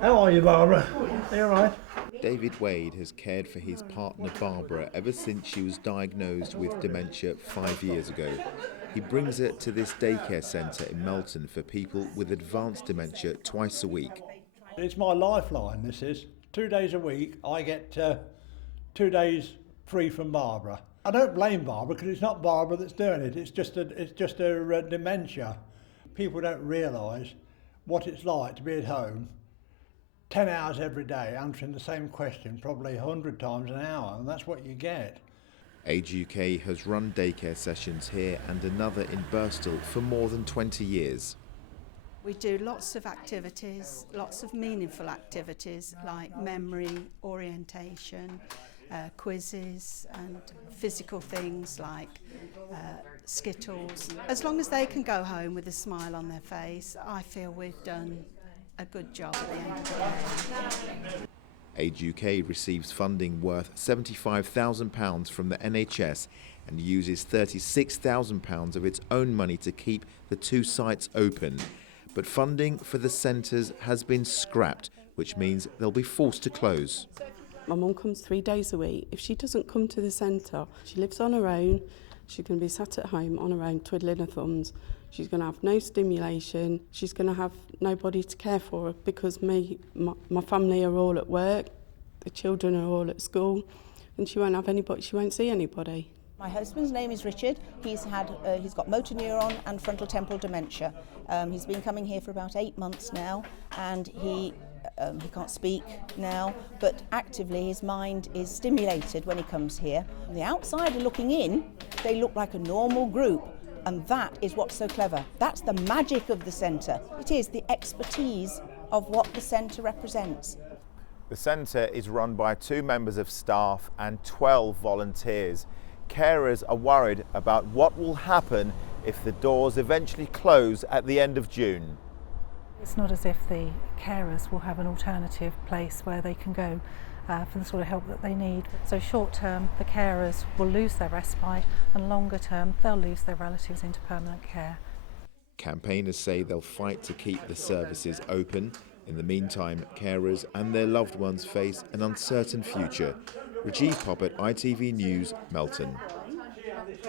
How are you, Barbara? Are you all right? David Wade has cared for his partner Barbara ever since she was diagnosed with dementia 5 years ago. He brings her to this daycare centre in Melton for people with advanced dementia twice a week. It's my lifeline, this is. 2 days a week, I get 2 days free from Barbara. I don't blame Barbara because it's not Barbara that's doing it. It's just a dementia. People don't realise what it's like to be at home 10 hours every day answering the same question probably 100 times an hour, and that's what you get. Age UK has run daycare sessions here and another in Birstall for more than 20 years. We do lots of activities, lots of meaningful activities like memory, orientation, quizzes and physical things like skittles. As long as they can go home with a smile on their face, I feel we've done a good job at the end of the day. Age UK receives funding worth £75,000 from the NHS and uses £36,000 of its own money to keep the two sites open. But funding for the centres has been scrapped, which means they'll be forced to close. My mum comes 3 days a week. If she doesn't come to the centre, she lives on her own. She's going to be sat at home on her own, twiddling her thumbs. She's going to have no stimulation. She's going to have nobody to care for her because my family are all at work. The children are all at school, and she won't have anybody. She won't see anybody. My husband's name is Richard. He's got motor neuron and frontal temporal dementia. He's been coming here for about 8 months now, and he can't speak now, but actively his mind is stimulated when he comes here. From the outsider looking in, they look like a normal group, and that is what's so clever. That's the magic of the centre. It is the expertise of what the centre represents. The centre is run by 2 members of staff and 12 volunteers. Carers are worried about what will happen if the doors eventually close at the end of June. It's not as if the carers will have an alternative place where they can go for the sort of help that they need. So short term, the carers will lose their respite, and longer term, they'll lose their relatives into permanent care. Campaigners say they'll fight to keep the services open. In the meantime, carers and their loved ones face an uncertain future. Rajiv Poppet, ITV News, Melton.